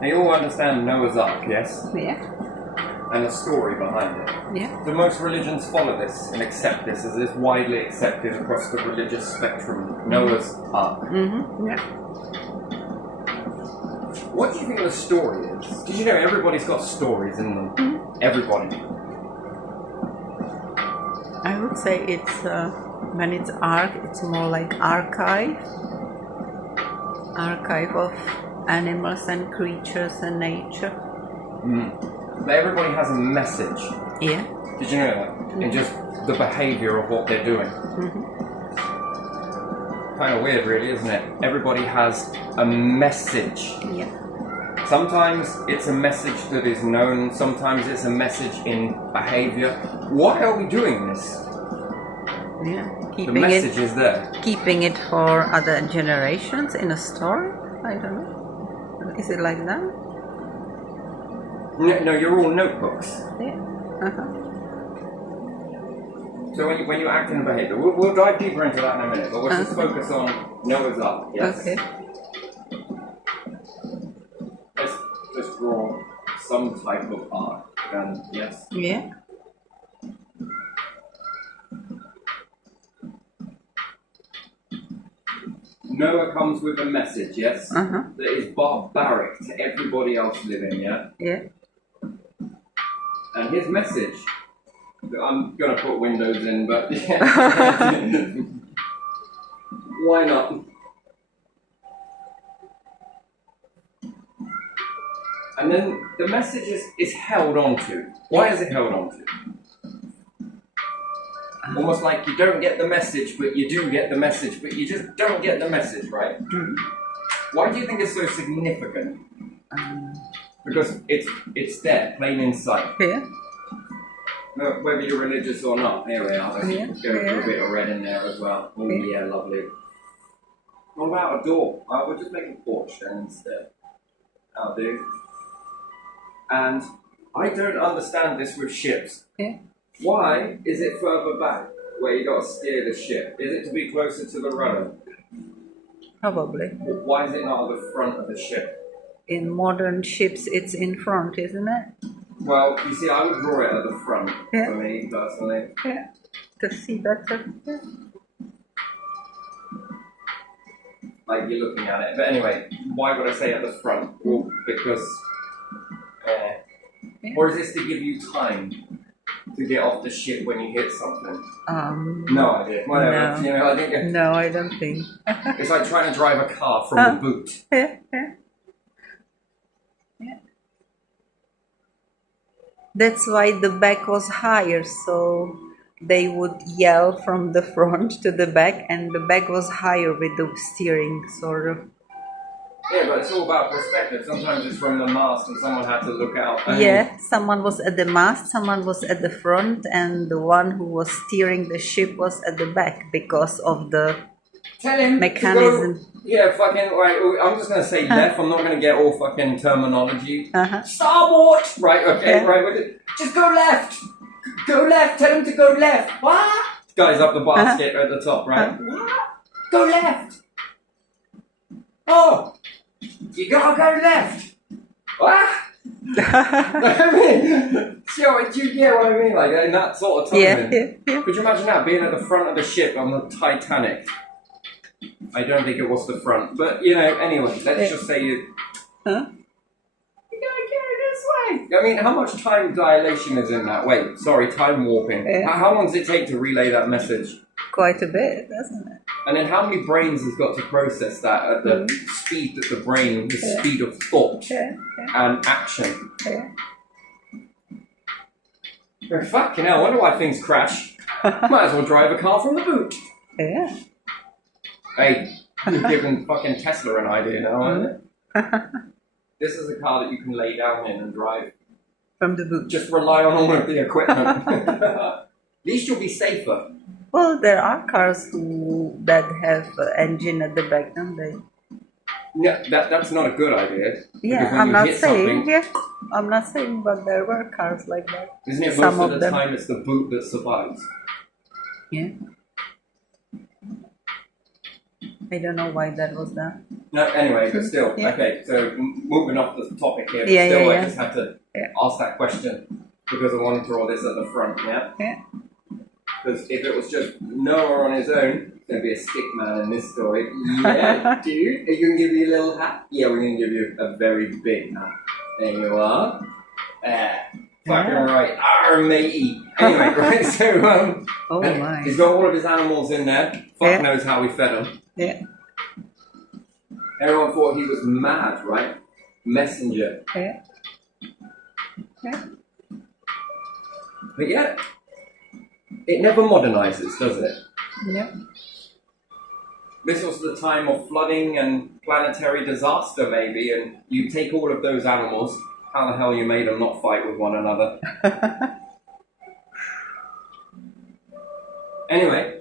Now you all understand Noah's Ark, yes? Yeah. And the story behind it. Yeah. Do most religions follow this and accept this as is widely accepted across the religious spectrum? Noah's Ark. Yeah. What do you think the story is? Did you know everybody's got stories in them? Everybody. I would say it's when it's ark, it's more like archive of animals and creatures and nature. But everybody has a message. Yeah. Did you know that? In just the behaviour of what they're doing. Kind of weird, really, isn't it? Everybody has a message. Yeah. Sometimes it's a message that is known, sometimes it's a message in behaviour. Why are we doing this? Yeah. The message is there. Keeping it for other generations in a story? I don't know. Is it like that? No, you're all notebooks. Yeah. So when you act in behaviour, we'll dive deeper into that in a minute, but we'll just focus on Noah's Ark, yes? Okay. Let's just draw some type of ark, then, yes? Yeah. Noah comes with a message, yes? That is barbaric to everybody else living, yeah? Yeah. And his message, I'm going to put windows in, but why not? And then the message is held onto. Why is it held onto? Almost like you don't get the message, but you do get the message, but you just don't get the message, right? Why do you think it's so significant? Because it's there, plain in sight. Yeah. Whether you're religious or not, here we are. Let's go for a bit of red in there as well. Oh yeah, lovely. What about a door? We'll just make a porch then instead. I'll do. And I don't understand this with ships. Yeah. Why is it further back where you got to steer the ship? Is it to be closer to the rudder? Probably. Why is it not at the front of the ship? In modern ships, it's in front, isn't it? Well, you see, I would draw it at the front for me personally. Yeah. To see better. Yeah. Like you're looking at it. But anyway, why would I say at the front? Well, because... Or is this to give you time to get off the ship when you hit something? No idea. Whatever. No. You know, I think No, I don't think. it's like trying to drive a car from the boot. Yeah. That's why the back was higher, so they would yell from the front to the back, and the back was higher with the steering, sort of. Yeah, but it's all about perspective. Sometimes it's from the mast and someone had to look out. Someone was at the mast, someone was at the front, and the one who was steering the ship was at the back because of the mechanism. Fucking, right, I'm just going to say left. I'm not going to get all fucking terminology. Starboard! Right, okay, right. Just go left! Go left! Tell him to go left! What? Guys up the basket at the top, right? What? Go left! Oh! You gotta go left! What? I mean, do you get what I mean? Like, in that sort of timing. Yeah. Could you imagine that, being at the front of the ship on the Titanic? I don't think it was the front, but, you know, anyway, let's just say you... You're gonna go this way! I mean, how much time dilation is in that? Wait, sorry, time warping. How long does it take to relay that message? Quite a bit, doesn't it? And then how many brains has got to process that at the speed that the brain, the speed of thought and action? Oh, fucking hell, I wonder why things crash. Might as well drive a car from the boot. Yeah. Hey, you've given fucking Tesla an idea now, haven't it? This is a car that you can lay down in and drive. From the boot. Just rely on all of the equipment. At least you'll be safer. Well, there are cars that have an engine at the back, don't they? Yeah, that's not a good idea. Yeah, I'm not saying. I'm not saying, but there were cars like that. Isn't it most of the time it's the boot that survives? Yeah. I don't know why that was that. No, anyway, but still. Yeah. Okay, so moving off the topic here, but Yeah, still, yeah, I yeah. just had to Yeah. ask that question because I wanted to draw this at the front, yeah? Yeah. Because if it was just Noah on his own, there'd be a stick man in this story. Yeah, dude. Are you going to give me a little hat? Yeah, we're going to give you a very big hat. There you are. Fucking right. Arr, matey. Anyway, right, so, Oh my. he's got all of his animals in there. Fuck Yeah. knows how he fed them. Yeah. Everyone thought he was mad, right? Messenger. Yeah. Yeah. But yeah, it never modernizes, does it? Yeah. This was the time of flooding and planetary disaster, maybe, and you take all of those animals, how the hell you made them not fight with one another? Anyway,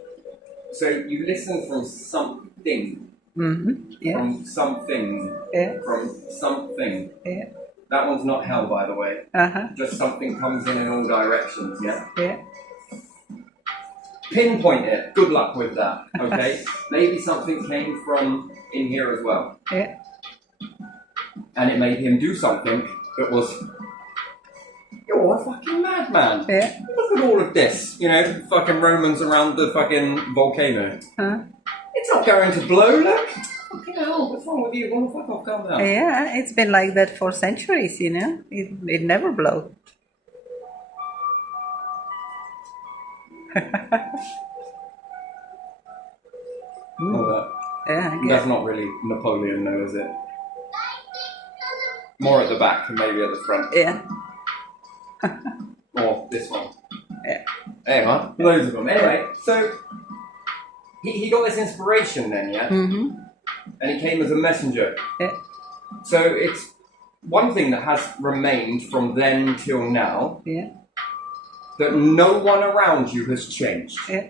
so you listen from something, Mm-hmm. Yeah. from something, Yeah. from something. Yeah. That one's not hell, by the way. Uh-huh. Just something comes in all directions, yeah? Yeah. Pinpoint it. Good luck with that, okay? Maybe something came from in here as well. Yeah. And it made him do something that was, you're a fucking madman. Yeah. Look at all of this, you know, fucking Romans around the fucking volcano. Huh? It's not going to blow, look. Fucking hell, what's wrong with you? What the fuck off, calm down. Yeah, it's been like that for centuries, you know. It never blows. All that. Yeah, I That's guess. not really Napoleon, though, is it? More at the back and maybe at the front. Yeah. Or this one. Yeah. There you are. Loads of them. Anyway, so he got this inspiration then, yeah? Mm-hmm. And he came as a messenger. Yeah. So it's one thing that has remained from then till now, Yeah. that no one around you has changed. Yeah.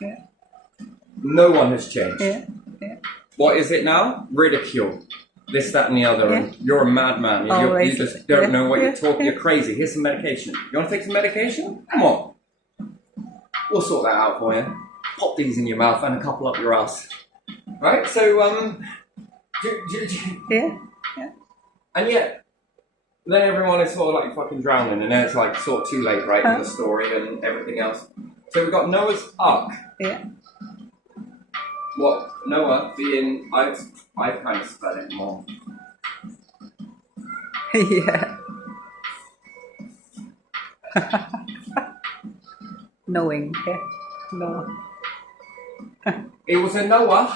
Yeah. No one has changed. Yeah. Yeah. What is it now? Ridicule. This, that, and the other. Yeah. And you're a madman. You Always. just don't know what Yeah. you're talking. You're crazy. Here's some medication. You want to take some medication? Come on. We'll sort that out for you. Pop these in your mouth and a couple up your ass. Right? So, Yeah. and yet, then everyone is sort of like fucking drowning, and then it's like sort of too late, right, in the story and everything else. So we've got Noah's Ark. Yeah. What? Noah being, I kind of spell it more. Yeah. Knowing. Yeah. No. It was a Noah.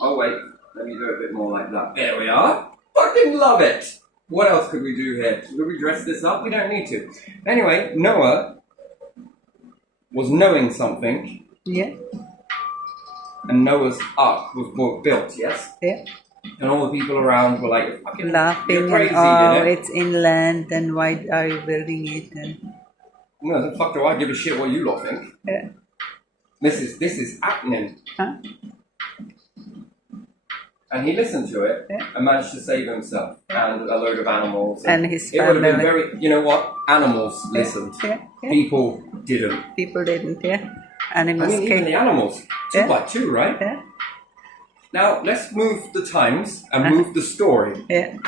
Oh wait, let me do a bit more like that. There we are. Fucking love it. What else could we do here? Could we dress this up? We don't need to. Anyway, Noah was knowing something, Yeah. and Noah's Ark was built, yes? Yeah. And all the people around were like, "You're fucking Laughing you're crazy, and you know?" it's inland and why are you building it? And No, the fuck do I give a shit what you lot think? yeah. This is happening. Huh? And he listened to it Yeah. and managed to save himself and a load of animals. And his it would have been family. very, you know what? Animals listened. Yeah. Yeah. People didn't. People didn't. Yeah. I Animals mean, even came. the animals, two Yeah. by two, right? Yeah. Now, let's move the times and move the story. Yeah.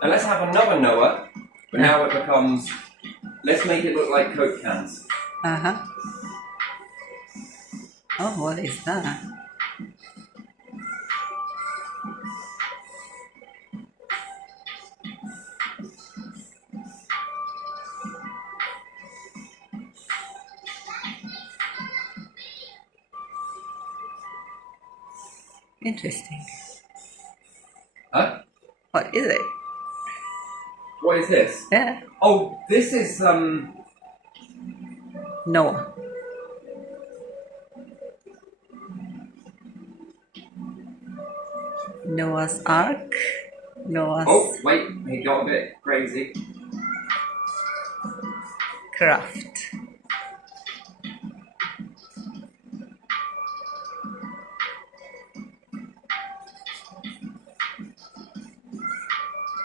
And let's have another Noah, but now it becomes, let's make it look like Coke cans. Uh-huh. Oh, what is that? Interesting. Huh? What is it? What is this? Yeah. Oh, this is, Noah. Noah's Ark. Noah's oh, wait, he got a bit crazy. Craft.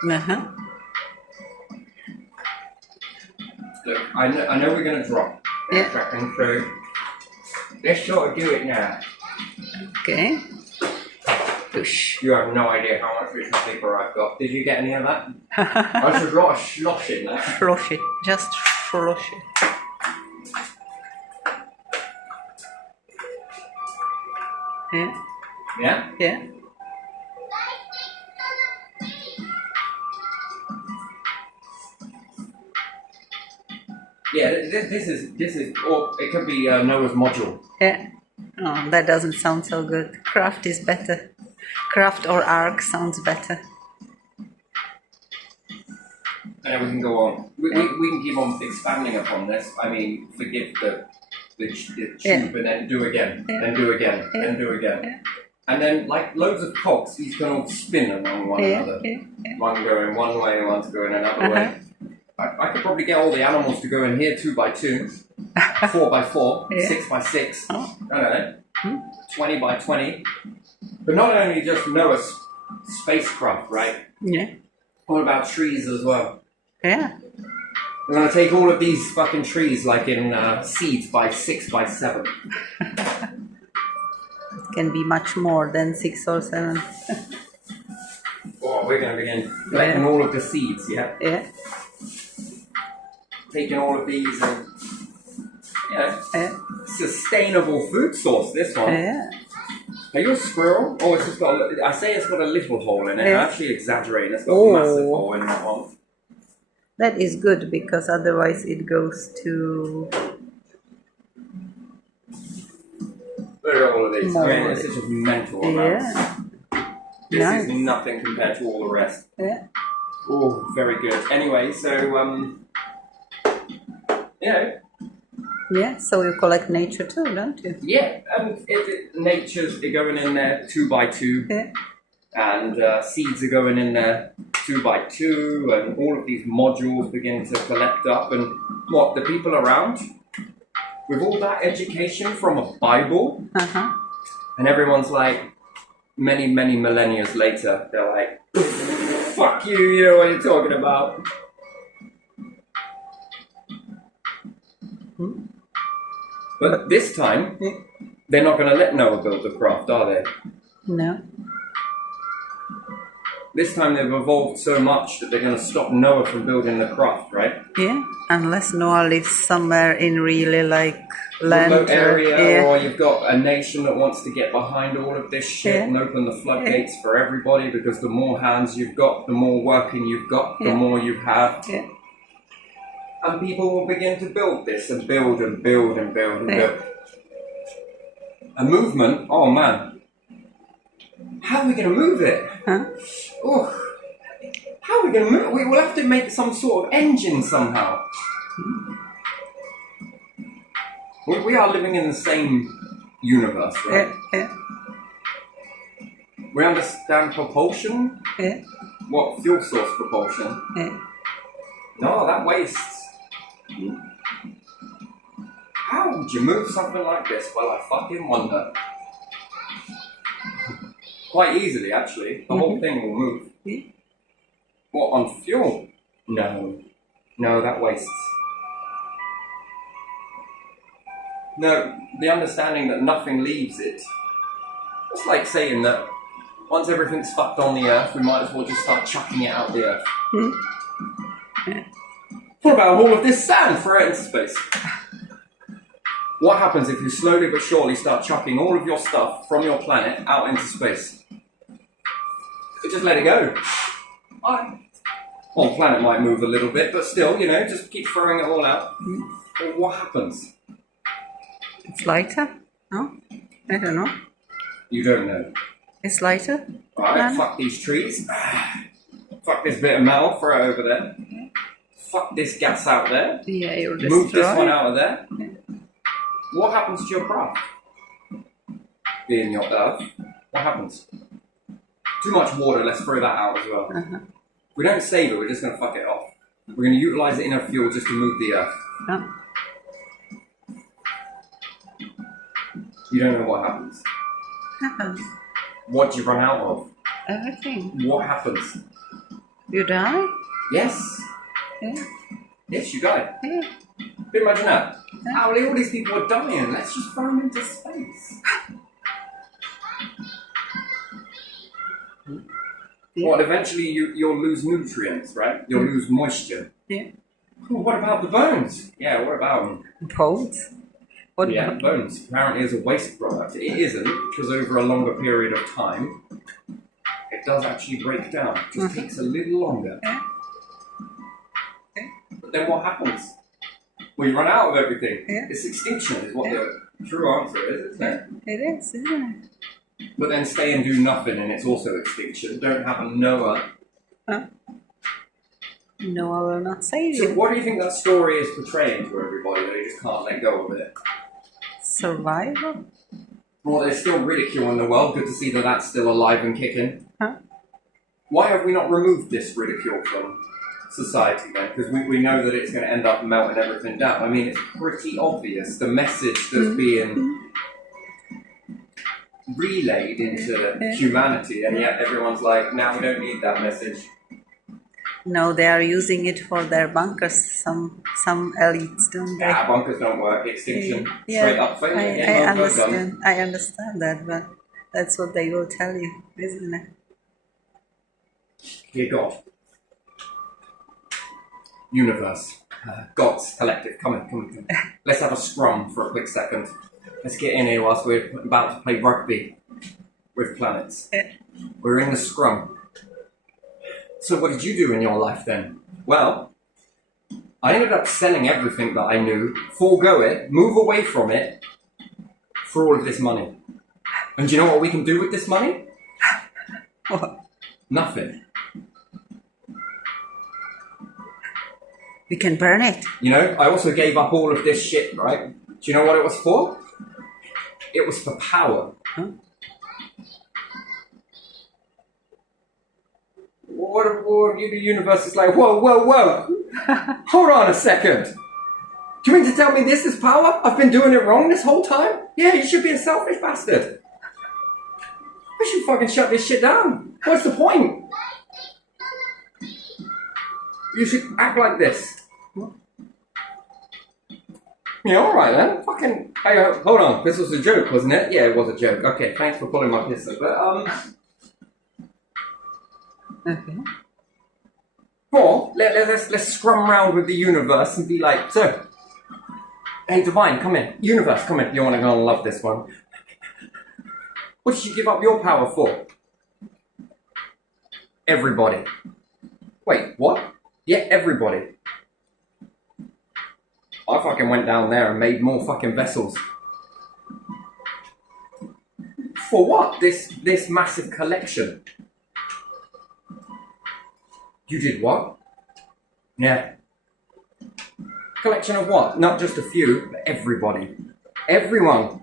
Uh-huh. Look, I know we're going to drop. Yeah. Tracking through. Let's sort of do it now. Okay. Push. You have no idea how much written paper I've got. Did you get any of that? I should write a slosh in there. Flush it. Just flush it. Yeah. Yeah? Yeah. Yeah, this is, or it could be Noah's module. Yeah. Oh, that doesn't sound so good. Craft is better. Craft or arc sounds better. And then we can go on. We can keep on expanding upon this. I mean, forgive the tube and then do again, and do again, and do again. Yeah. And then, like loads of cogs, these can all spin along one another. One going one way, one's going another way. I could probably get all the animals to go in here 2 by 2, 4 by 4, 6 by 6, I don't know, 20 by 20. But not only just Noah's spacecraft, right? Yeah. What about trees as well? Yeah. We're going to take all of these fucking trees like in seeds by 6 by 7. It can be much more than 6 or 7. Oh, we're going to begin collecting all of the seeds, yeah? Yeah. Taking all of these and, you know, sustainable food source, this one. Yeah. Are you a squirrel? Oh, it's just got I say it's got a little hole in it. Yeah. I'm actually exaggerating. It's got a massive hole in that one. That is good because otherwise it goes to Look at all of these. more. I mean, it's such a mental amount. Yeah. This Nice. is nothing compared to all the rest. Yeah. Oh, very good. Anyway, so, you know, Yeah. So you collect nature too, don't you? yeah, nature's going in there 2 by 2. Yeah. And seeds are going in there 2 by 2, and all of these modules begin to collect up. And what, the people around, with all that education from a Bible, and everyone's like, many, many millennia later, they're like, fuck you, you know what you're talking about. But this time, they're not going to let Noah build the craft, are they? No. This time they've evolved so much that they're going to stop Noah from building the craft, right? Yeah. Unless Noah lives somewhere in really like land Remote area, yeah. or you've got a nation that wants to get behind all of this shit and open the floodgates for everybody, because the more hands you've got, the more working you've got, the more you have. Yeah. And people will begin to build this and build and build and build and build. A movement, oh man. How are we going to move it? Oh, how are we going to move it? We will have to make some sort of engine somehow. We are living in the same universe, right? Yeah. We understand propulsion. Yeah. What, fuel source propulsion? Yeah. No, that wastes. How would you move something like this? Well, I fucking wonder. Quite easily, actually. The whole thing will move. What, on fuel? No. No, that wastes. No, the understanding that nothing leaves it. It's like saying that once everything's fucked on the earth, we might as well just start chucking it out the earth. What about all of this sand? Throw it into space. What happens if you slowly but surely start chucking all of your stuff from your planet out into space? You just let it go. Well, the planet might move a little bit, but still, you know, just keep throwing it all out. Well, what happens? It's lighter? No? I don't know. You don't know. It's lighter? Right, fuck these trees. Fuck this bit of metal, throw it over there. Fuck this gas out there. Yeah, you'll Move destroy. this one out of there. What happens to your craft? Being your earth, what happens? Too much water, let's throw that out as well. We don't save it, we're just going to fuck it off. We're going to utilise it in a fuel just to move the earth. You don't know what happens. Happens. What do you run out of? Everything. What happens? You die? Yes. Yeah. Yes, you die. Yeah. But imagine that. All these people are dying. Let's just throw them into space. Well, eventually you'll lose nutrients, right? You'll lose moisture. Yeah. Well, what about the bones? Yeah, what about them? Bones? What Yeah, about- bones. Apparently is a waste product. It isn't, because over a longer period of time, it does actually break down. It just takes a little longer. Yeah. But then what happens? Well, you run out of everything. Yeah. It's extinction is what the true answer is, isn't it? It is, isn't But then stay and do nothing and it's also extinction. Don't have a Noah. it? Huh? No, I will not save So you. what do you think that story is portraying to everybody? They just can't let go of it. Survival? Well, there's still ridicule in the world. Good to see that that's still alive and kicking. Huh? Why have we not removed this ridicule from society then? Because we know that it's going to end up melting everything down. I mean, it's pretty obvious the message that's being relayed into humanity, and yet everyone's like, now we don't need that message. No, they are using it for their bunkers. Some elites, don't they? Ah, bunkers don't work. Extinction. Yeah, Straight up failure. I Game over, done. understand. I understand that, but that's what they will tell you, isn't it? Dear God. Universe. Gods. Collective. Come in. Let's have a scrum for a quick second. Let's get in here whilst we're about to play rugby with planets. We're in the scrum. So what did you do in your life then? Well, I ended up selling everything that I knew, forego it, move away from it, for all of this money. And do you know what we can do with this money? What? Nothing. We can burn it. You know, I also gave up all of this shit, right? Do you know what it was for? It was for power. Huh? What the universe is like, whoa, whoa, whoa. Hold on a second. Do you mean to tell me this is power? I've been doing it wrong this whole time? Yeah, you should be a selfish bastard. We should fucking shut this shit down. What's the point? You should act like this. Yeah, alright then. Fucking, hey, hold on. This was a joke, wasn't it? Yeah, it was a joke. Okay, thanks for pulling my pisser. But, Okay. or let's scrum round with the universe and be like, so, hey, Divine, come in. Universe, come in. You're gonna love this one. What did you give up your power for? Everybody. Wait, what? Yeah, everybody. I fucking went down there and made more fucking vessels. For what? This massive collection. You did what? Yeah. Collection of what? Not just a few, but everybody. Everyone.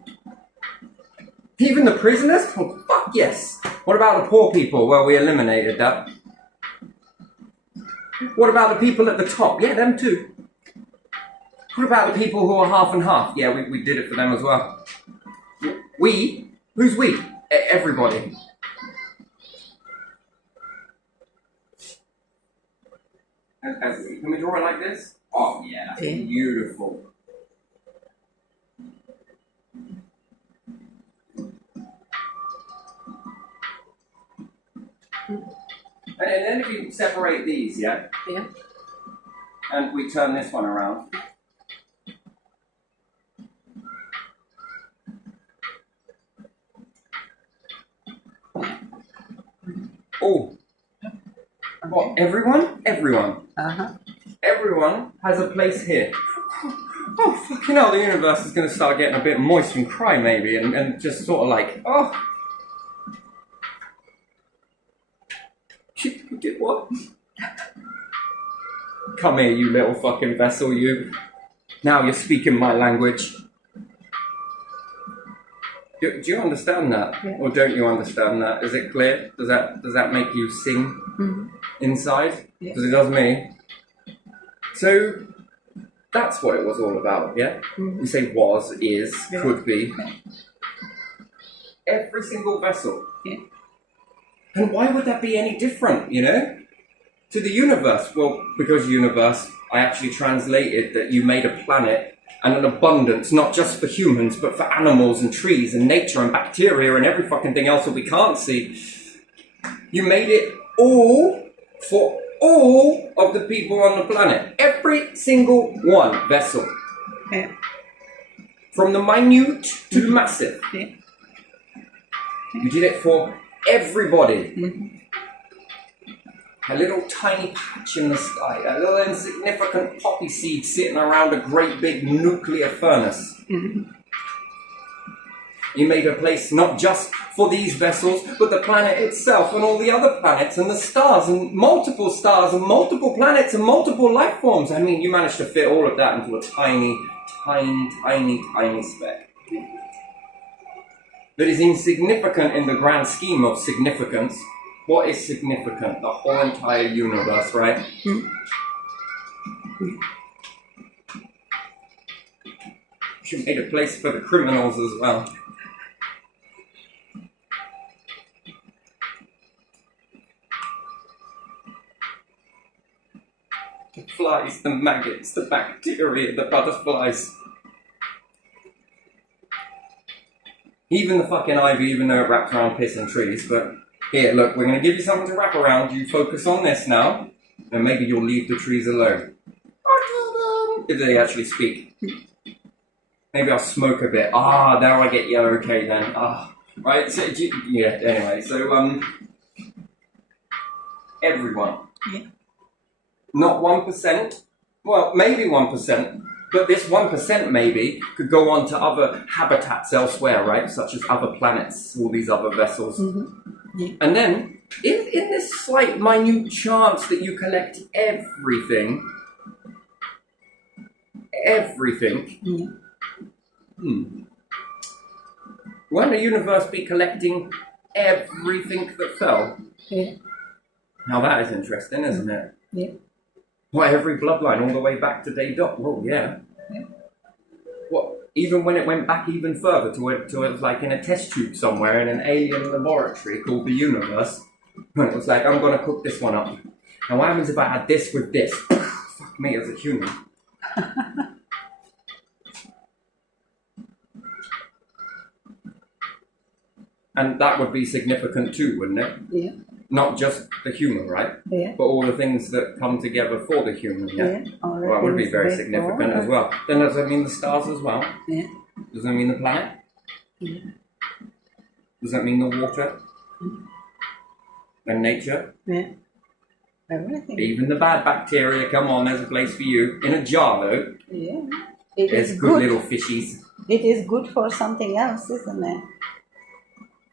Even the prisoners? Oh, fuck yes. What about the poor people? Well, we eliminated that. What about the people at the top? Yeah, them too. What about the people who are half and half? Yeah, we did it for them as well. We? Who's we? Everybody. Can we draw it like this? Oh, yeah, that's beautiful. And then if you separate these, yeah? Yeah. And we turn this one around. Oh. What, everyone? Everyone. Uh-huh. Everyone has a place here. Oh, fucking hell, the universe is going to start getting a bit moist and cry, maybe, and just sort of like, oh. You did what? Come here, you little fucking vessel, you. Now you're speaking my language. Do you understand that? Yeah. Or don't you understand that? Is it clear? Does that make you sing inside? Yeah. Because it does me. So, that's what it was all about, yeah? We say was, is, could be. Every single vessel. Yeah. And why would that be any different, you know? To the universe? Well, because universe, I actually translated that you made a planet and an abundance, not just for humans, but for animals and trees and nature and bacteria and every fucking thing else that we can't see. You made it all for all of the people on the planet. Every single one vessel. Yeah. From the minute to the massive. Yeah. You did it for everybody. Mm-hmm. A little tiny patch in the sky, a little insignificant poppy seed sitting around a great big nuclear furnace. Mm-hmm. You made a place not just for these vessels, but the planet itself and all the other planets and the stars and multiple planets and multiple life forms. I mean, you managed to fit all of that into a tiny, tiny, tiny, tiny speck. That is insignificant in the grand scheme of significance. What is significant? The whole entire universe, right? Mm-hmm. You made a place for the criminals as well. The flies, the maggots, the bacteria, the butterflies. Even the fucking ivy, even though it wraps around piss and trees, but here, look, we're going to give you something to wrap around. You focus on this now, and maybe you'll leave the trees alone. If they actually speak. Maybe I'll smoke a bit. Now I get you. Okay then. Right. So yeah. Anyway, so everyone. Yeah. Not 1%. Well, maybe 1%. But this 1% maybe could go on to other habitats elsewhere, right? Such as other planets, all these other vessels. Mm-hmm. Yeah. And then, in this slight, minute chance that you collect everything, Yeah. Won't the universe be collecting everything that fell? Yeah. Now that is interesting, isn't it? Yeah. Why, every bloodline all the way back to day dot? Well, yeah. Yeah. What? Even when it went back even further to it was like in a test tube somewhere in an alien laboratory called the universe. And it was like, I'm going to cook this one up. Now what happens if I had this with this? Fuck me as a human. And that would be significant too, wouldn't it? Yeah. Not just the human, right? Yeah. But all the things that come together for the human, yeah? Well, it would be very significant as well. Then does that mean the stars as well? Yeah. Does that mean the planet? Yeah. Does that mean the water? And nature? Yeah. Everything. Even the bad bacteria, come on, there's a place for you. In a jar though. Yeah. It There's is good little fishies. It is good for something else, isn't it?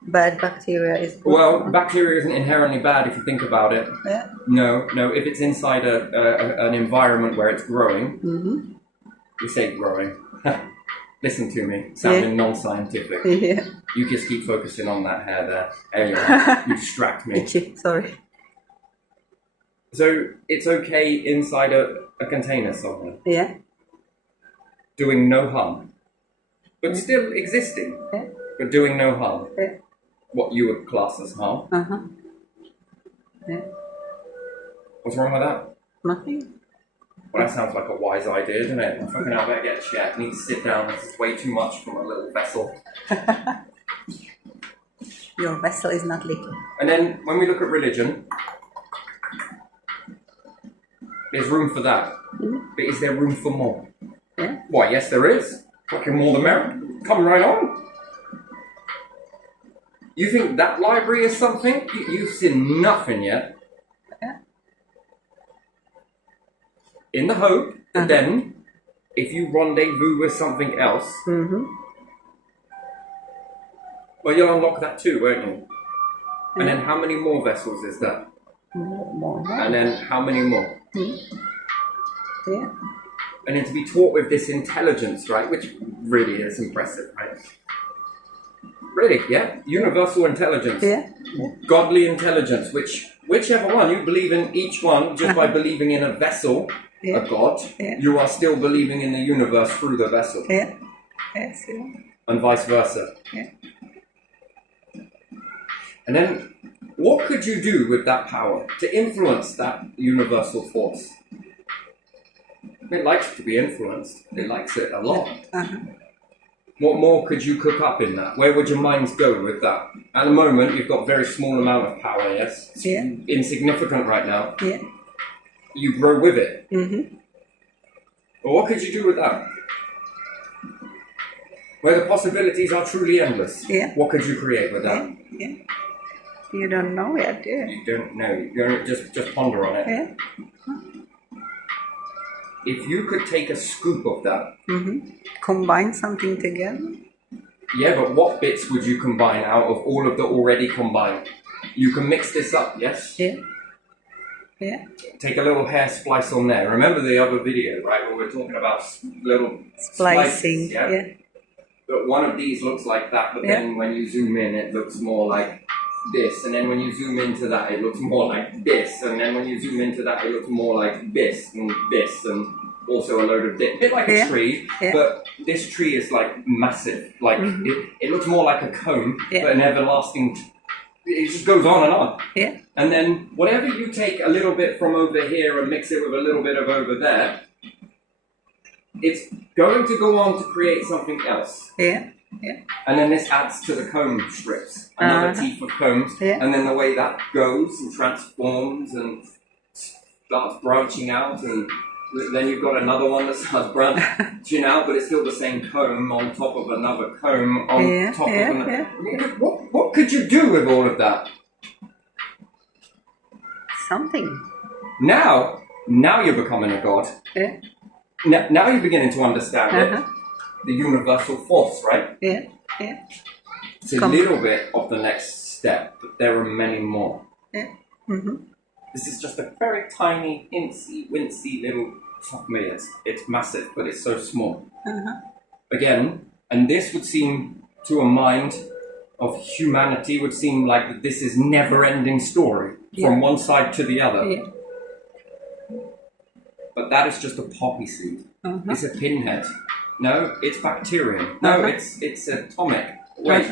Bad bacteria is good. Well, bacteria isn't inherently bad if you think about it. Yeah. No, if it's inside an environment where it's growing, Mm-hmm. we say growing. Listen to me, sounding non-scientific. Yeah. You just keep focusing on that hair there. Anyway, you distract me. Itchy. Sorry. So it's okay inside a container somewhere, Yeah. doing no harm, but still existing, Yeah. but doing no harm. Yeah. What you would class as harm. Uh-huh. Yeah. What's wrong with that? Nothing. Well, that sounds like a wise idea, doesn't it? I'm fucking out there, get a check. I need to sit down. This is way too much for my little vessel. Your vessel is not leaking. And then when we look at religion, there's room for that. Mm-hmm. But is there room for more? Yeah. Why, yes, there is. Fucking more the merrier. Come right on. You think that library is something? You've seen nothing yet. Yeah. In the hope that then, if you rendezvous with something else, Mm-hmm. well, you'll unlock that too, won't you? Yeah. And then how many more vessels is that? More. And then how many more? Mm-hmm. Yeah. And then to be taught with this intelligence, right, which really is impressive, right? Really, yeah? Universal intelligence. Yeah. Godly intelligence, whichever one, you believe in each one just by believing in a vessel, Yeah. a God, Yeah. you are still believing in the universe through the vessel. Yeah. Yes. Yeah. And vice versa. Yeah. And then, what could you do with that power to influence that universal force? It likes to be influenced. It likes it a lot. Uh-huh. What more could you cook up in that? Where would your minds go with that? At the moment, you've got a very small amount of power, yes? It's insignificant right now. Yeah. You grow with it. Mm-hmm. But what could you do with that? Where the possibilities are truly endless. Yeah. What could you create with that? Yeah. You don't know yet, do you? You don't know. You just ponder on it. Yeah. If you could take a scoop of that. Mm-hmm. Combine something together. Yeah, but what bits would you combine out of all of the already combined? You can mix this up, yes? Yeah. Yeah. Take a little hair splice on there. Remember the other video, right, where we're talking about little Splicing. slices, yeah? But one of these looks like that, but then when you zoom in, it looks more like this. And then when you zoom into that, it looks more like this. And then when you zoom into that, it looks more like this, and also a load of this. A bit like a tree, but this tree is like massive. Like it looks more like a cone, but an everlasting. It just goes on and on. Yeah. And then whatever you take a little bit from over here and mix it with a little bit of over there, it's going to go on to create something else. Yeah. Yeah. And then this adds to the comb strips, another teeth of combs, and then the way that goes and transforms and starts branching out, and then you've got another one that starts branching out, but it's still the same comb on top of another comb on top of another. I mean, what could you do with all of that? Something. Now you're becoming a god. Yeah. Now you're beginning to understand it. The universal force, right? Yeah. Yeah. It's a little bit of the next step, but there are many more. Yeah. Mm-hmm. This is just a very tiny, wincy little me. It's massive, but it's so small. Again, and this would seem to a mind of humanity would seem like this is never-ending story from one side to the other. Yeah. But that is just a poppy seed. It's a pinhead. No, it's bacterium. No, it's atomic. Wait,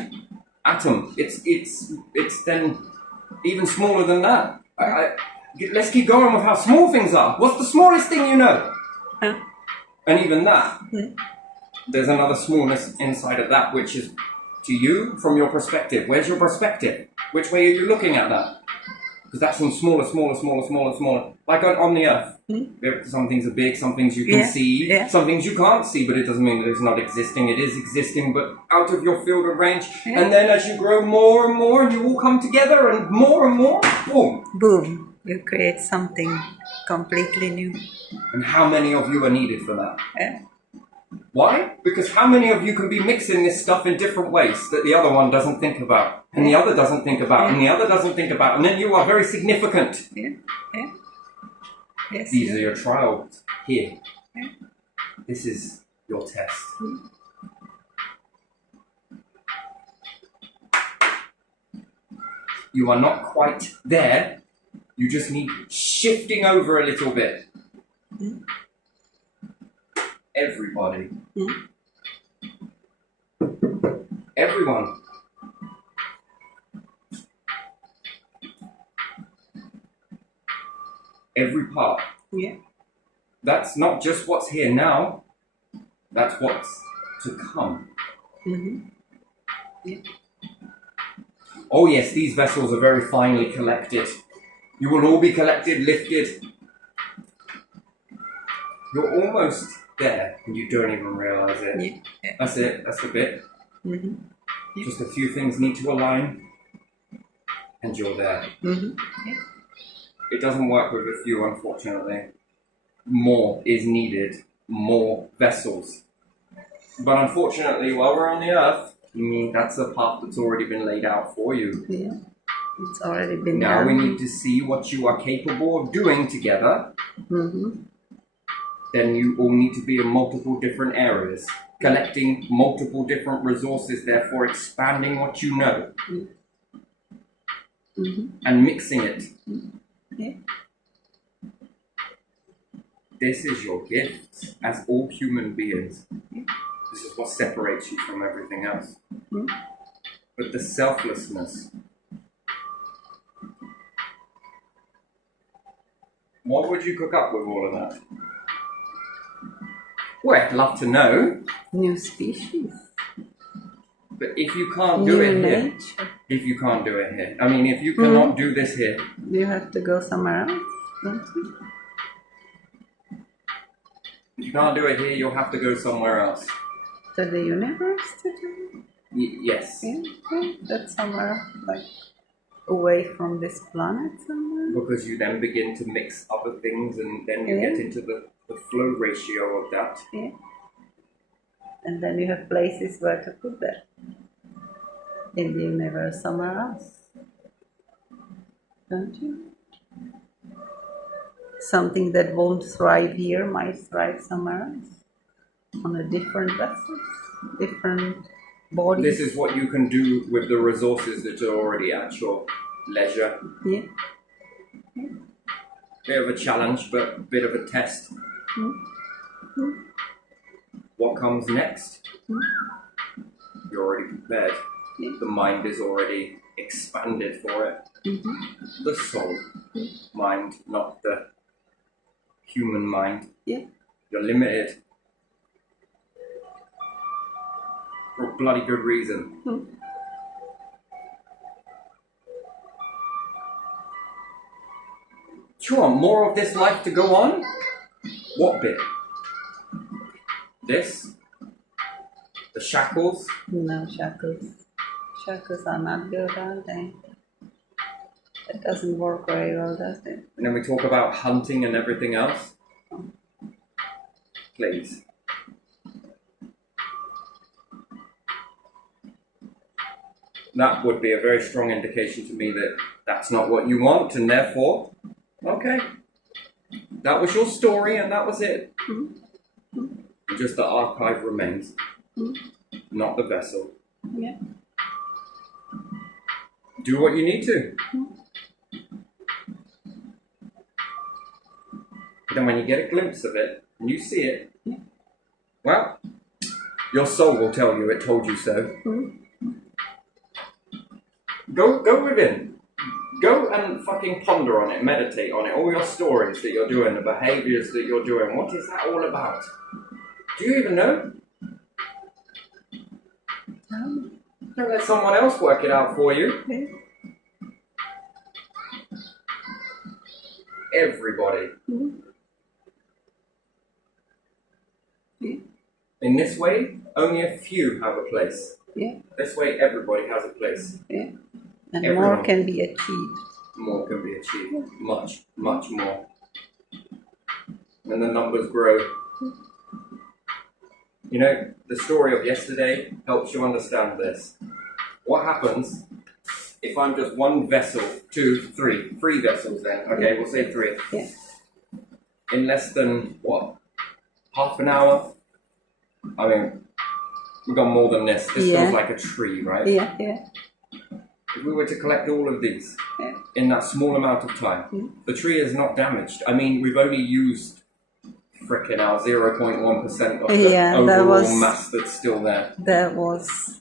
atom. It's then even smaller than that. Let's keep going with how small things are. What's the smallest thing you know? And even that, there's another smallness inside of that, which is to you from your perspective. Where's your perspective? Which way are you looking at that? Because that's from smaller. Like on the earth. Some things are big, some things you can see, some things you can't see, but it doesn't mean that it's not existing. It is existing, but out of your field of range. And then as you grow more and more, you all come together, and more, boom. Boom. You create something completely new. And how many of you are needed for that? Yeah. Why? Because how many of you can be mixing this stuff in different ways that the other one doesn't think about, and the other doesn't think about, and the other doesn't think about, and then you are very significant. Yeah. Yes, These are your trials here. This is your test. You are not quite there. You just need shifting over a little bit. Everybody. Everyone. Every part. Yeah. That's not just what's here now. That's what's to come. Yeah. Oh yes, these vessels are very finely collected. You will all be collected, lifted. You're almost there, and you don't even realize it. Yeah. That's it. That's the bit. Just a few things need to align, and you're there. Yeah. It doesn't work with a few, unfortunately. More is needed. More vessels. But unfortunately, while we're on the earth, that's a path that's already been laid out for you. Yeah. It's already been now done. we need to see what you are capable of doing together. Then you all need to be in multiple different areas, collecting multiple different resources, therefore expanding what you know. And mixing it. Yeah. This is your gift as all human beings. This is what separates you from everything else. But the selflessness. What would you cook up with all of that? Well, I'd love to know. New species. But if you can't do it here, nature. if you can't do it here, I mean, if you cannot do this here, You have to go somewhere else, don't you? if you can't do it here, you'll have to go somewhere else. To the universe to do it? Yes. Yeah, that's somewhere like away from this planet somewhere. Because you then begin to mix other things and then you get into the flow ratio of that. Yeah. And then you have places where to put that. In the universe somewhere else. Don't you? Something that won't thrive here might thrive somewhere else. On a different vessel, different body. This is what you can do with the resources that are already at your leisure. Yeah. Bit of a challenge, but a bit of a test. What comes next? You're already prepared. Yeah. The mind is already expanded for it. The soul mind, not the human mind. Yeah. You're limited. For a bloody good reason. Do you want more of this life to go on? What bit? This? The shackles? No, shackles. Shackles are not good, are they? It doesn't work very well, does it? And then we talk about hunting and everything else. Please. That would be a very strong indication to me that that's not what you want, and therefore, okay, that was your story and that was it. Just the archive remains, not the vessel. Yeah. Do what you need to. But then when you get a glimpse of it, and you see it, well, your soul will tell you it told you so. Go within. Go and fucking ponder on it, meditate on it, all your stories that you're doing, the behaviors that you're doing. What is that all about? Do you even know? Don't let someone else work it out for you. Everybody. In this way, only a few have a place. Yeah. This way, everybody has a place. Yeah. And Everyone. more can be achieved. More can be achieved. Much, much more. And the numbers grow. You know, the story of yesterday helps you understand this. What happens if I'm just one vessel, three vessels then, okay, we'll say 3. Yeah. In less than, what, half an hour? I mean, we've got more than this. This feels like a tree, right? Yeah, yeah. If we were to collect all of these in that small amount of time, the tree is not damaged. I mean, we've only used frickin' out 0.1% of the overall mass that's still there. That was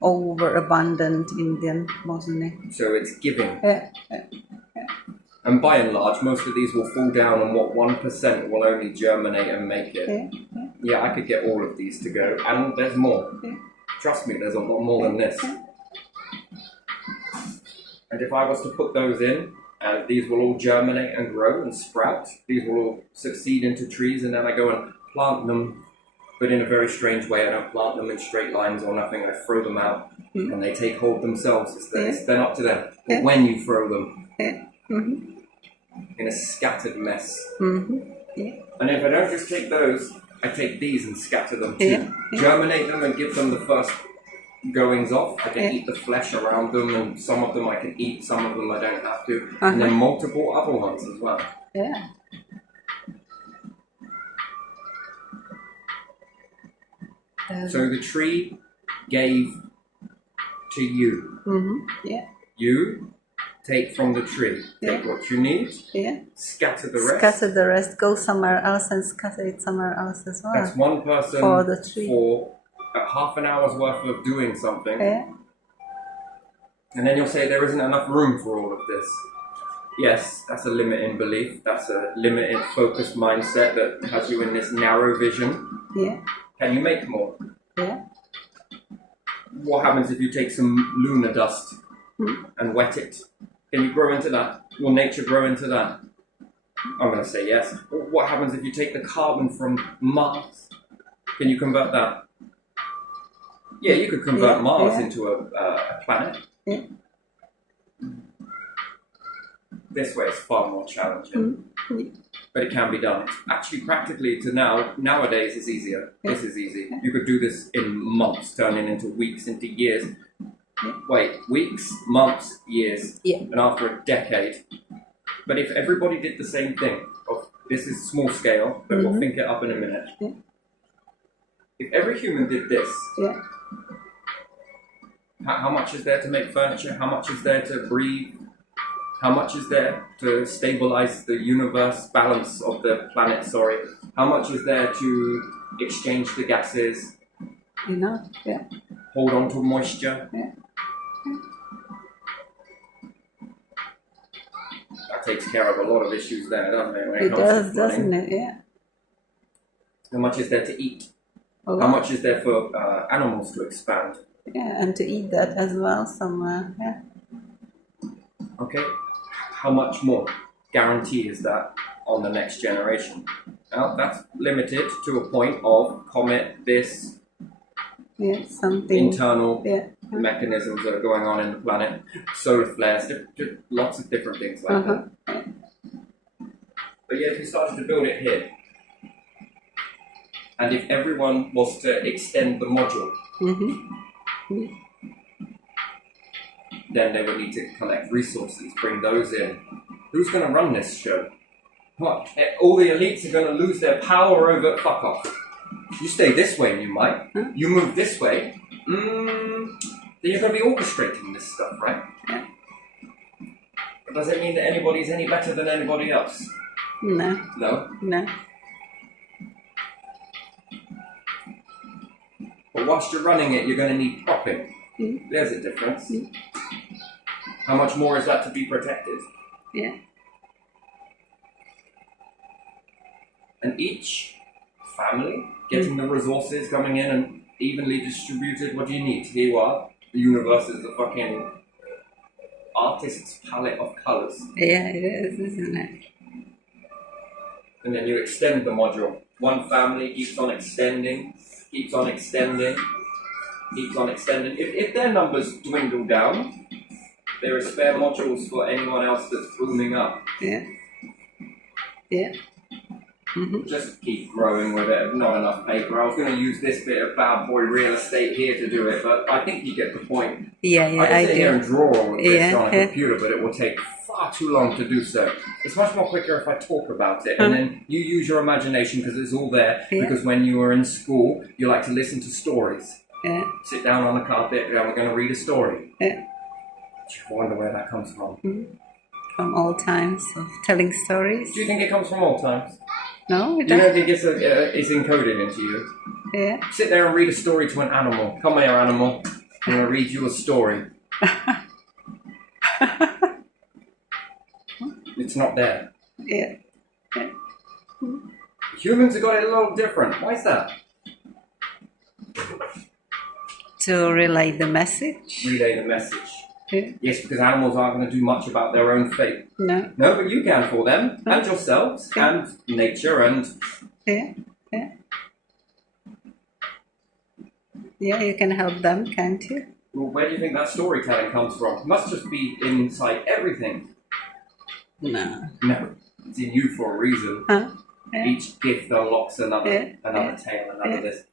overabundant Indian, wasn't it? So it's giving. Yeah. And by and large, most of these will fall down and what 1% will only germinate and make it. Yeah, I could get all of these to go. And there's more. Trust me, there's a lot more than this. And if I was to put those in, and these will all germinate and grow and sprout, these will all succeed into trees, and then I go and plant them, but in a very strange way. I don't plant them in straight lines or nothing. I throw them out, and they take hold themselves. It's then up to them. But when you throw them, in a scattered mess. And if I don't just take those, I take these and scatter them too. Germinate them and give them the first goings off. I can eat the flesh around them, and some of them I can eat, some of them I don't have to, and then multiple other ones as well. Yeah. So the tree gave to you. Yeah. You take from the tree. Take what you need. Yeah. Scatter the rest. Scatter the rest. Go somewhere else and scatter it somewhere else as well. That's one person for the tree. For half an hour's worth of doing something. Yeah. And then you'll say there isn't enough room for all of this. Yes, that's a limiting belief. That's a limited focused mindset that has you in this narrow vision. Yeah. Can you make more? Yeah. What happens if you take some lunar dust and wet it? Can you grow into that? Will nature grow into that? I'm going to say yes. What happens if you take the carbon from Mars? Can you convert that? Yeah, you could convert Mars into a planet. Yeah. This way it's far more challenging. But it can be done. Actually, practically to nowadays it's easier. This is easy. You could do this in months, turning into weeks, into years. Wait, weeks, months, years, and after a decade. But if everybody did the same thing, this is small scale, but we'll think it up in a minute. If every human did this, how much is there to make furniture? How much is there to breathe? How much is there to stabilize the universe, balance of the planet, sorry? How much is there to exchange the gases? Enough, Hold on to moisture? That takes care of a lot of issues there, doesn't it? When it does, doesn't it? Yeah. How much is there to eat? How much is there for animals to expand? Yeah, and to eat that as well somewhere, Okay. How much more guarantee is that on the next generation? Now, that's limited to a point of comet, this, something internal mechanisms that are going on in the planet, solar flares, lots of different things like that. But yeah, if you started to build it here, and if everyone was to extend the module, then they would need to collect resources, bring those in. Who's going to run this show? What? All the elites are going to lose their power over... Fuck off. You stay this way, you might. You move this way. Then you're going to be orchestrating this stuff, right? But does it mean that anybody's any better than anybody else? No. No? No. But whilst you're running it, you're going to need propping. There's a difference. How much more is that to be protected? Yeah. And each family getting the resources coming in and evenly distributed. What do you need? Here you are. The universe is a fucking artist's palette of colours. Yeah, it is, isn't it? And then you extend the module. One family keeps on extending, keeps on extending, keeps on extending. If their numbers dwindle down, there are spare modules for anyone else that's booming up. Yeah. Yeah. Just keep growing with it. Not enough paper. I was going to use this bit of bad boy real estate here to do it, but I think you get the point. Yeah, I can sit here and draw all of this on a yeah. computer, but it will take far too long to do so. It's much more quicker if I talk about it, and then you use your imagination because it's all there. Because when you were in school, you like to listen to stories. Yeah. Sit down on the carpet, and we're going to read a story. Yeah. I wonder where that comes from. From all times of telling stories. Do you think it comes from all times? No, it Do you doesn't. don't think it's encoded into you? Yeah. Sit there and read a story to an animal. Come here, animal. I'm going to read you a story. It's not there. Yeah. Humans have got it a little different. Why is that? To relay the message. Relay the message. Yeah. Yes, because animals aren't going to do much about their own fate. No. No, but you can for them, and yourselves, and nature, and... Yeah. Yeah. Yeah, you can help them, can't you? Well, where do you think that storytelling comes from? It must just be inside everything. No. No, it's in you for a reason. Huh? Yeah. Each gift unlocks another tale, another this.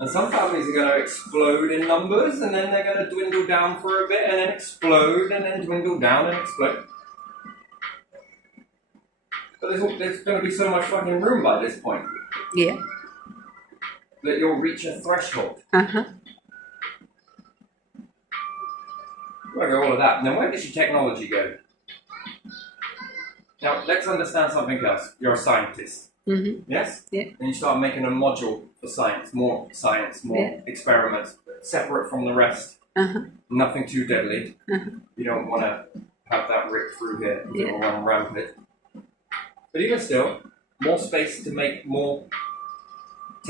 And some families are going to explode in numbers, and then they're going to dwindle down for a bit, and then explode, and then dwindle down and explode. But there's going to be so much fucking room by this point. Yeah. That you'll reach a threshold. Uh-huh. Where go all of that? Now, where does your technology go? Now, let's understand something else. You're a scientist. Mm-hmm. Yes? Yeah. And you start making a module for science, more experiments, separate from the rest. Uh-huh. Nothing too deadly. Uh-huh. You don't want to have that ripped through here. You don't want to ramp it. But even still, more space to make more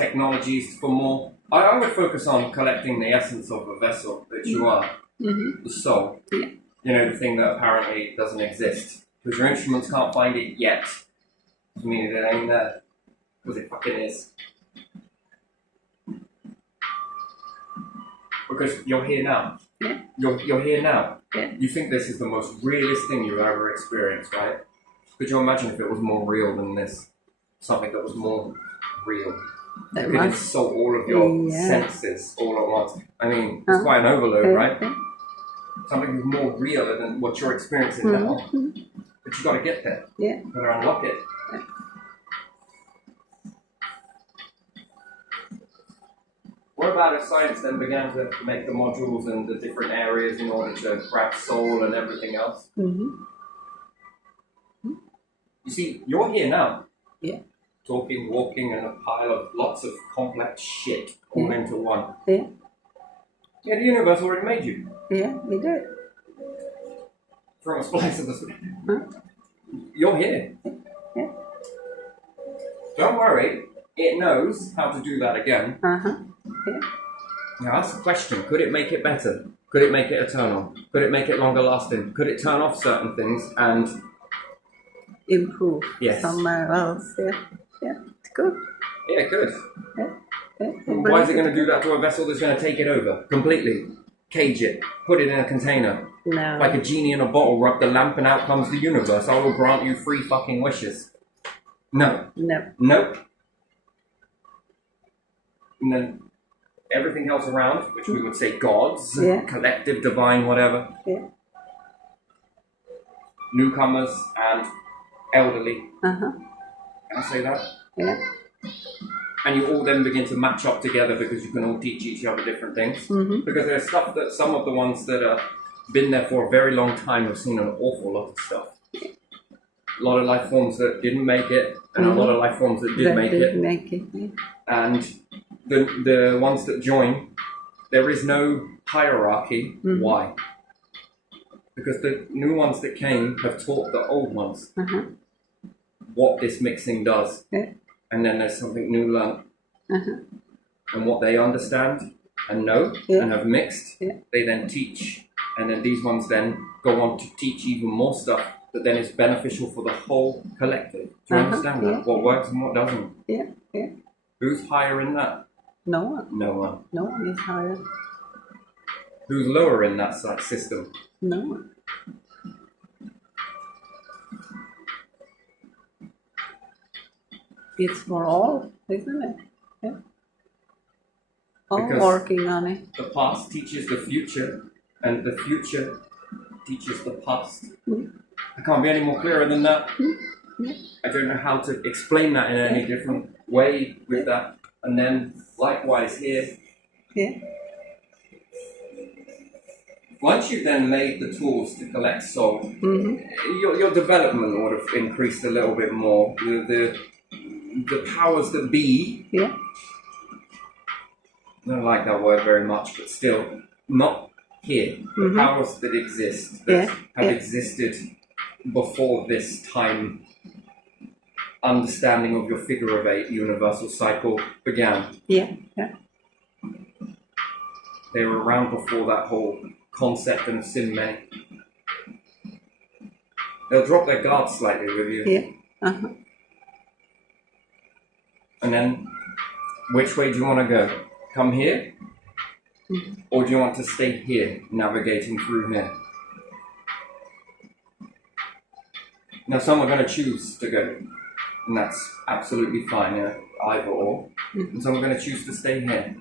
technologies for more. I would focus on collecting the essence of a vessel that you are, the soul. Yeah. You know, the thing that apparently doesn't exist. Because your instruments can't find it yet. I mean, it ain't there. Because it fucking is. Because you're here now. Yeah. You're here now. Yeah. You think this is the most realist thing you've ever experienced, right? Could you imagine if it was more real than this? Something that was more real. That You could must- insult all of your senses all at once. I mean, it's quite an overload, right? Something that's more real than what you're experiencing now. But you gotta get there. Yeah. You gotta unlock it. Yeah. What about if science then began to make the modules and the different areas in order to grab soul and everything else? You see, you're here now. Yeah. Talking, walking, and a pile of lots of complex shit all into one. Yeah. Yeah, the universe already made you. Yeah, we did. From a slice of the... Huh? You're here. Yeah. Don't worry, it knows how to do that again. Yeah. Now that's the question. Could it make it better? Could it make it eternal? Could it make it longer lasting? Could it turn off certain things and... Improve Yes. somewhere else. Yeah. Yeah. It's good. Yeah, it could. Yeah. Why is it going to do that to a vessel that's going to take it over completely? Cage it, put it in a container, No. like a genie in a bottle, rub the lamp and out comes the universe. I will grant you 3 fucking wishes. No. No. Nope. And then everything else around, which we would say gods, Yeah. collective, divine, whatever. Yeah. Newcomers and elderly. Uh-huh. Can I say that? Yeah. And you all then begin to match up together because you can all teach each other different things. Because there's stuff that some of the ones that have been there for a very long time have seen an awful lot of stuff. A lot of life forms that didn't make it, and a lot of life forms that did make it. Yeah. And the ones that join, there is no hierarchy. Why? Because the new ones that came have taught the old ones what this mixing does. Yeah. And then there's something new learned. Uh-huh. And what they understand and know and have mixed, Yeah. they then teach. And then these ones then go on to teach even more stuff that then is beneficial for the whole collective. Do you understand that? Yeah. What works and what doesn't? Yeah. Yeah. Who's higher in that? No one. No one. No one is higher. Who's lower in that system? No one. It's for all, isn't it? Yeah. All Because- working on it. The past teaches the future, and the future teaches the past. I can't be any more clearer than that. I don't know how to explain that in any different way with that. And then, likewise here, Yeah. once you've then made the tools to collect soul, your development would have increased a little bit more. The powers that be, Yeah. I don't like that word very much, but still, not here. The powers that exist, that Yeah, have yeah. existed before this time understanding of your figure of 8 universal cycle began. Yeah. Yeah. They were around before that whole concept and Sinmay. They'll drop their guard slightly with you. Yeah. Uh-huh. And then, which way do you want to go? Come here? Or do you want to stay here, navigating through here? Now, some are going to choose to go, and that's absolutely fine, either or. And some are going to choose to stay here.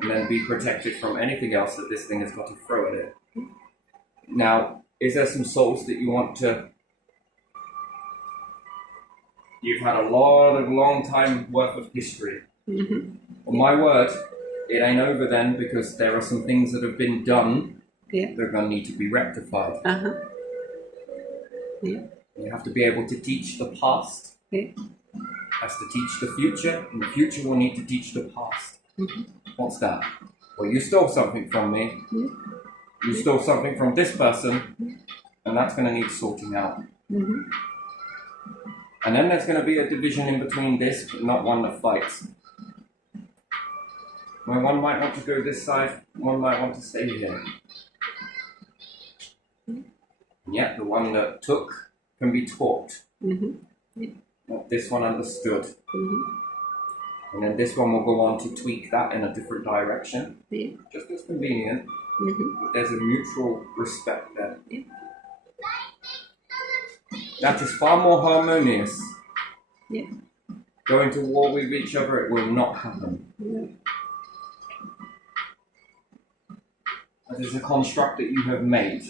And then be protected from anything else that this thing has got to throw at it. Now, is there some souls that you want to... You've had a lot of long time worth of history. Well, my word, it ain't over then, because there are some things that have been done Yeah. that are going to need to be rectified. Uh-huh. Yeah. You have to be able to teach the past, Yeah. has to teach the future, and the future will need to teach the past. What's that? Well, you stole something from me. You stole something from this person, and that's going to need sorting out. And then there's going to be a division in between this, but not one that fights. Where one might want to go this side, one might want to stay here. And yet the one that took can be taught. This one understood. And then this one will go on to tweak that in a different direction. Just as convenient. But there's a mutual respect there. That is far more harmonious. Going to war with each other, it will not happen. That is a construct that you have made.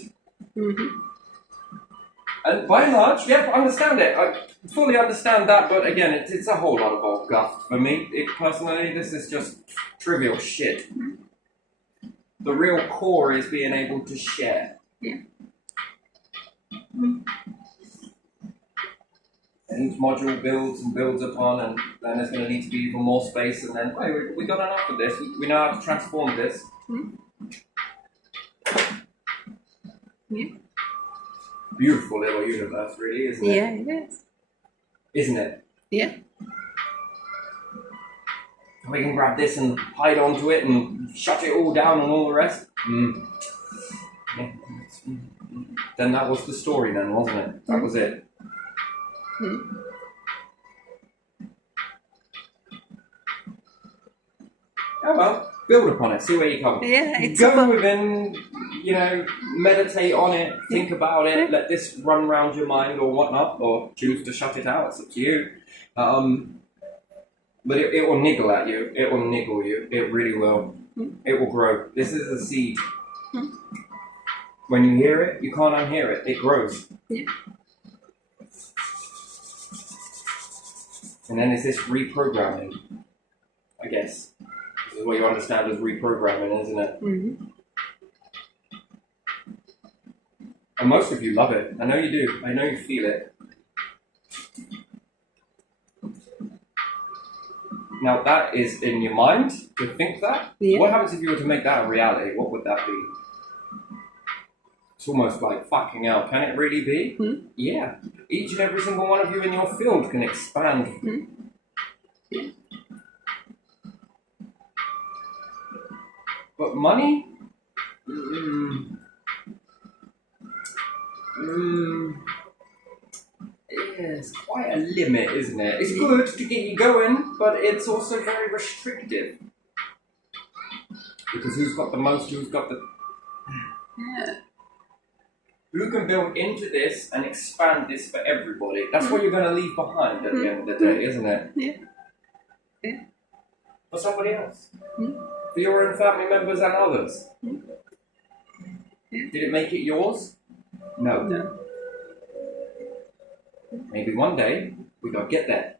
And by and large, I understand it. I fully understand that, but again, it's a whole lot of old guff for me. Personally, this is just trivial shit. The real core is being able to share. And each module builds and builds upon, and then there's going to need to be even more space, and then, wait, we got enough of this. We know how to transform this. Beautiful little universe, really, isn't it? Yeah, it is. Isn't it? Yeah. We can grab this and hide onto it and shut it all down and all the rest. Then that was the story then, wasn't it? That was it. Oh well, build upon it, see where you come. Yeah, it's go within, meditate on it, think about it, let this run around your mind or whatnot, or choose to shut it out, it's up to you. But it will niggle at you, it will niggle you, it really will. It will grow. This is a seed. When you hear it, you can't unhear it, it grows. And then it's this reprogramming, I guess. This is what you understand as reprogramming, isn't it? And most of you love it. I know you do. I know you feel it. Now that is in your mind to think that. What happens if you were to make that a reality? What would that be? It's almost like fucking hell. Can it really be? Yeah. Each and every single one of you in your field can expand. But money? It's quite a limit, isn't it? It's good to get you going, but it's also very restrictive. Because who's got the most, who's got the... Who can build into this and expand this for everybody? That's what you're going to leave behind at the end of the day, isn't it? For somebody else. For your own family members and others. Did it make it yours? No. Maybe one day we gotta get there.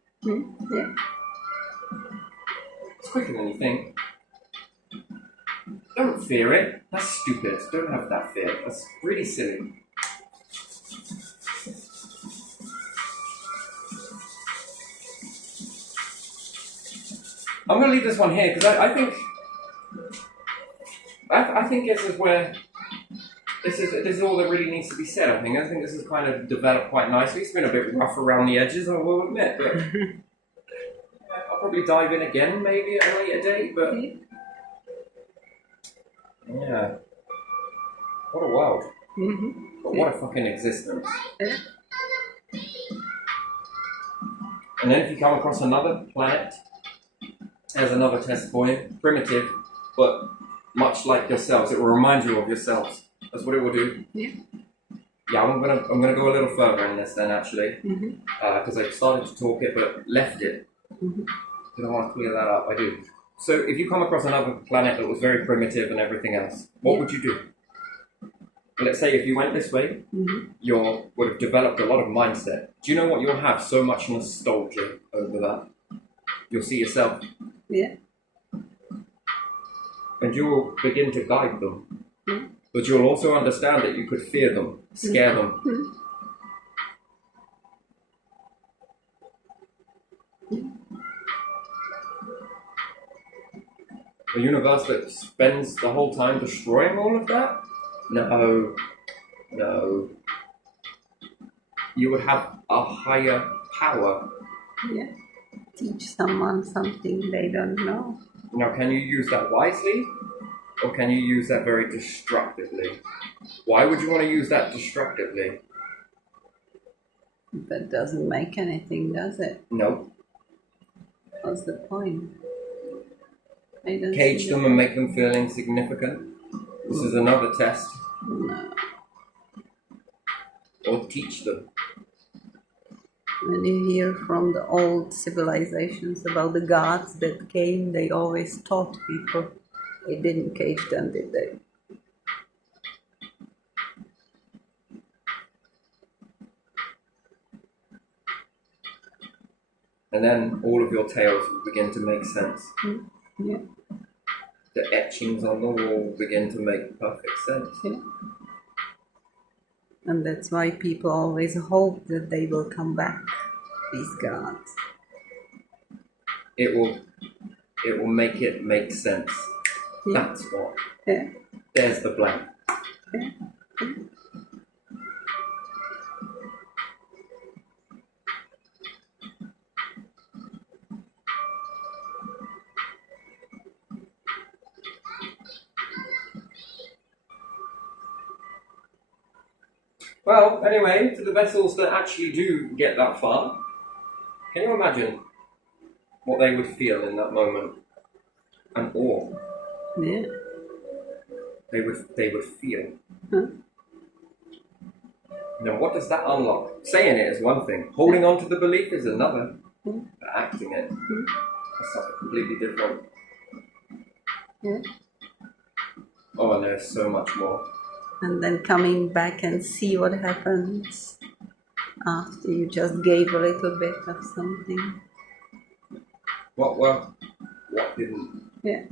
It's quicker than you think. Don't fear it. That's stupid. Don't have that fear. That's really silly. I'm gonna leave this one here because I think this is where this is all that really needs to be said. I think this has kind of developed quite nicely. It's been a bit rough around the edges, I will admit, but I'll probably dive in again maybe at a later date. But yeah, what a world! But what a fucking existence! And then if you come across another planet as another test point, primitive, but much like yourselves, it will remind you of yourselves. That's what it will do. I'm gonna go a little further in this then, actually, because I started to talk it but left it. Did I want to clear that up? I do. So if you come across another planet that was very primitive and everything else, what would you do? Let's say if you went this way, you would have developed a lot of mindset. Do you know what? You'll have so much nostalgia over that. You'll see yourself. And you will begin to guide them. But you'll also understand that you could fear them, scare them. A universe that spends the whole time destroying all of that? No. You would have a higher power. Yeah. Teach someone something they don't know. Now, can you use that wisely? Or can you use that very destructively? Why would you want to use that destructively? That doesn't make anything, does it? No. What's the point? I don't Cage see them and make them feel insignificant. This is another test. No. Or teach them. When you hear from the old civilizations about the gods that came, they always taught people. They didn't cage them, did they? And then all of your tales will begin to make sense. Yeah. The etchings on the wall begin to make perfect sense. Yeah. And that's why people always hope that they will come back, these gods. It will make it make sense. Yeah. That's what. Yeah. There's the blank. Yeah. Well, anyway, to the vessels that actually do get that far, can you imagine what they would feel in that moment? An awe. Yeah. They would feel. Huh? Now, what does that unlock? Saying it is one thing. Holding on to the belief is another. Yeah. Acting it. That's something completely different. Yeah. Oh, and there's so much more. And then coming back and see what happens after you just gave a little bit of something. What didn't? Yeah.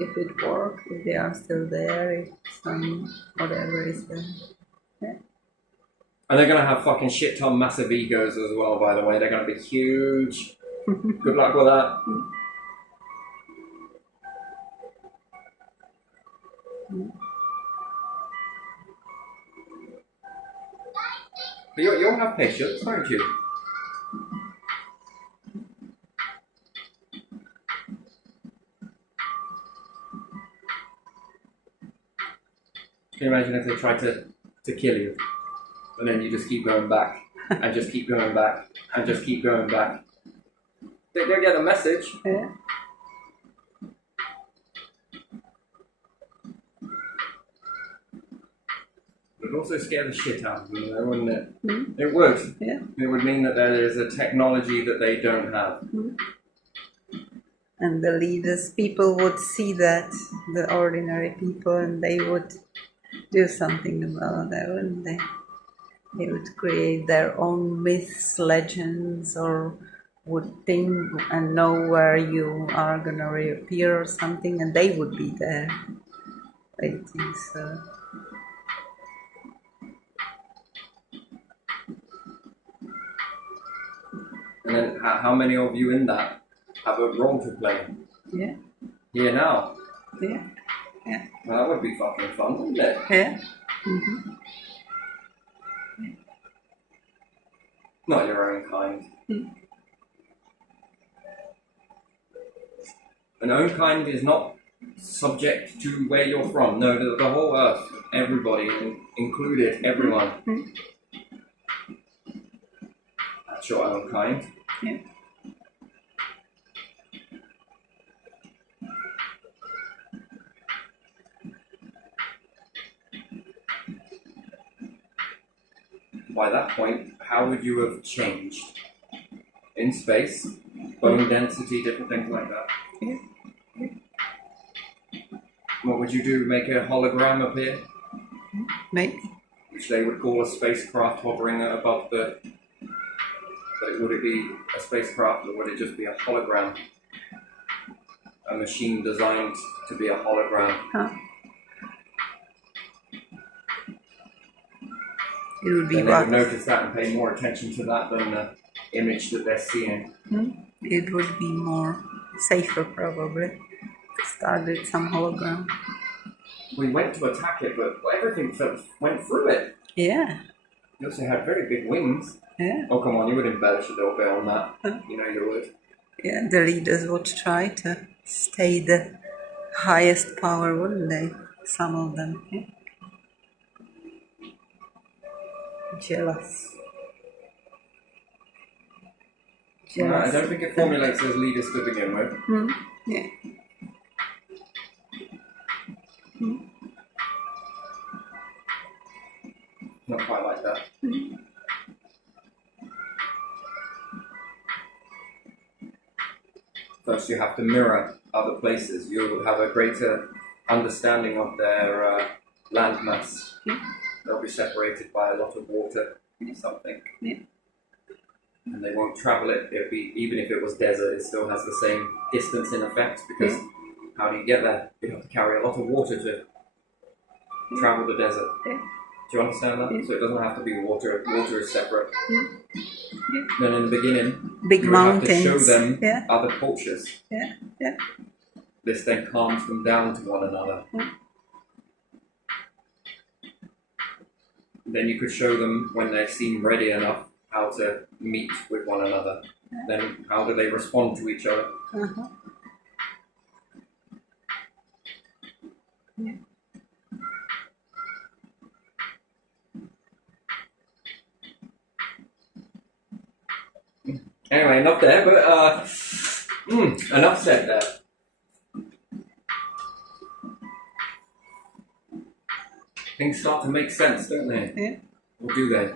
If it worked, if they are still there, if some whatever is there. Yeah. And they're gonna have fucking shit ton massive egos as well, by the way. They're gonna be huge. Good luck with that. But you'll have patience, won't you? Can you imagine if they try to kill you? And then you just keep going back, and just keep going back, and just keep going back. They get the message. Yeah. It would also scare the shit out of them, though, wouldn't it? Mm. It would. Yeah. It would mean that there is a technology that they don't have. And the leaders, people would see that, the ordinary people, and they would do something about that, wouldn't they? They would create their own myths, legends, or would think and know where you are gonna reappear or something, and they would be there. I think so. And then how many of you in that have a role to play? Yeah. Here now. Yeah. Yeah. Well, that would be fucking fun, wouldn't it? Yeah. Mm-hmm. Not your own kind. An own kind is not subject to where you're from. No, the whole earth, everybody, included, everyone. That's your own kind. Yeah. By that point, how would you have changed? In space, bone density, different things like that. Yeah. What would you do? Make a hologram appear? Maybe. Which they would call a spacecraft hovering above the... But would it be a spacecraft or would it just be a hologram? A machine designed to be a hologram? Huh? It would be Then they what? would notice that and pay more attention to that than the image that they're seeing. It would be more safer, probably. To start with some hologram. We went to attack it, but everything went through it. Yeah. He also had very big wings. Yeah. Oh, come on, you would embellish a little bit on that. Huh? You know you would. Yeah, the leaders would try to stay the highest power, wouldn't they? Some of them. Yeah. Jealous. No, I Jealous. don't think it formulates as leaders to begin with. Yeah. Not quite like that. First, you have to mirror other places. You'll have a greater understanding of their landmass. They'll be separated by a lot of water, something. Yeah. And they won't travel it. Even if it was desert, it still has the same distance in effect, because how do you get there? You have to carry a lot of water to travel the desert. Yeah. Do you understand that? Yeah. So it doesn't have to be water. Water is separate. Then in the beginning, Big you mountains. have to show them Yeah. other cultures. Yeah. Yeah. This then calms them down to one another. Then you could show them, when they seem ready enough, how to meet with one another. Then how do they respond to each other? Uh-huh. Yeah. Anyway, enough there, but enough said there. Things start to make sense, don't they? Yeah. Or do they?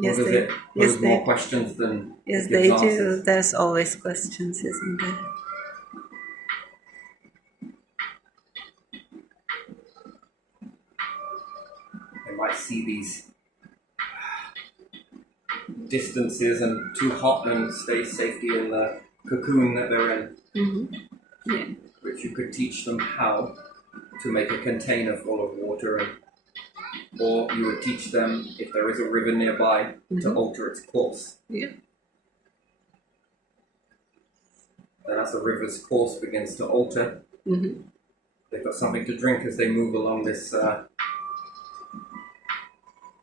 Yes, or does they. it Yes, pose they. more questions than Yes, it they gives do. answers? There's always questions, isn't there? They might see these distances and too hot and stay safety in the cocoon that they're in. Yeah. Which you could teach them how to make a container full of water, or you would teach them, if there is a river nearby, to alter its course. Yeah. Then as the river's course begins to alter, they've got something to drink as they move along this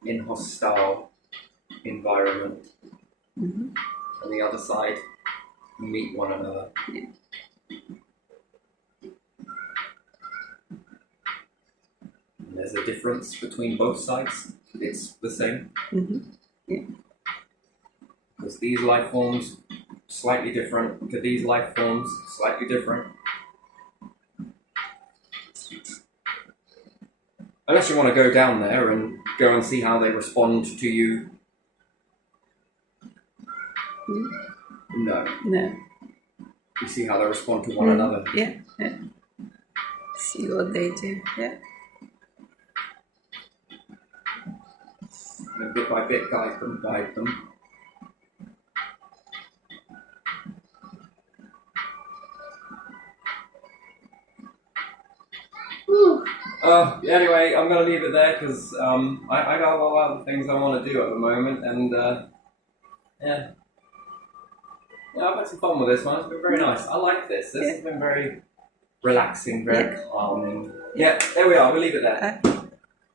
inhostile environment. On the other side, meet one another. Yeah. And there's a difference between both sides. It's the same. Yeah. Because these life forms, slightly different to these life forms, slightly different. Unless you want to go down there and go and see how they respond to you. No. No. You see how they respond to one another. Yeah. Yeah. See what they do. Yeah. And bit by bit guide them. Anyway, I'm going to leave it there because I got a lot of other things I want to do at the moment, and yeah, I've had some fun with this one. It's been very nice. I like this. This has been very relaxing, very calming. Yeah, there we are. We'll leave it there.